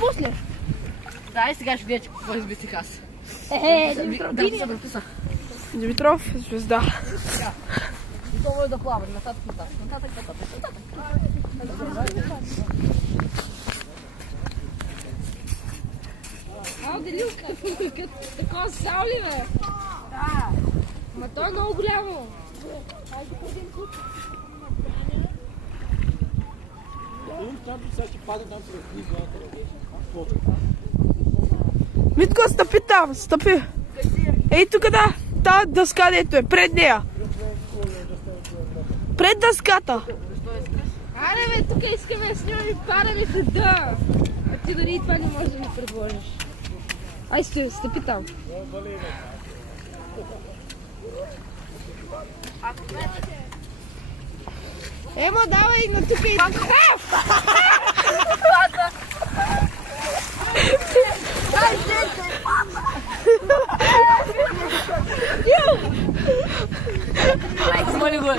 после. Да, и сега ще видите какво избитих аз. Димитров. Димитров, звезда. Готово е да плава. Нататък. Делилка, такова сал ли, бе? Да. Ма той е много голямо. Хайде ходим тук. Митко, стъпи там, стъпи. Ей тук да, та дъска дето е, пред нея. Пред дъската. Аре бе, тук искаме да снимаме падането, да. А ти дори и това не можеш да ми предложиш. Ай, стъпи там. Ема, давай на тук и... Дай, дете! Моля го!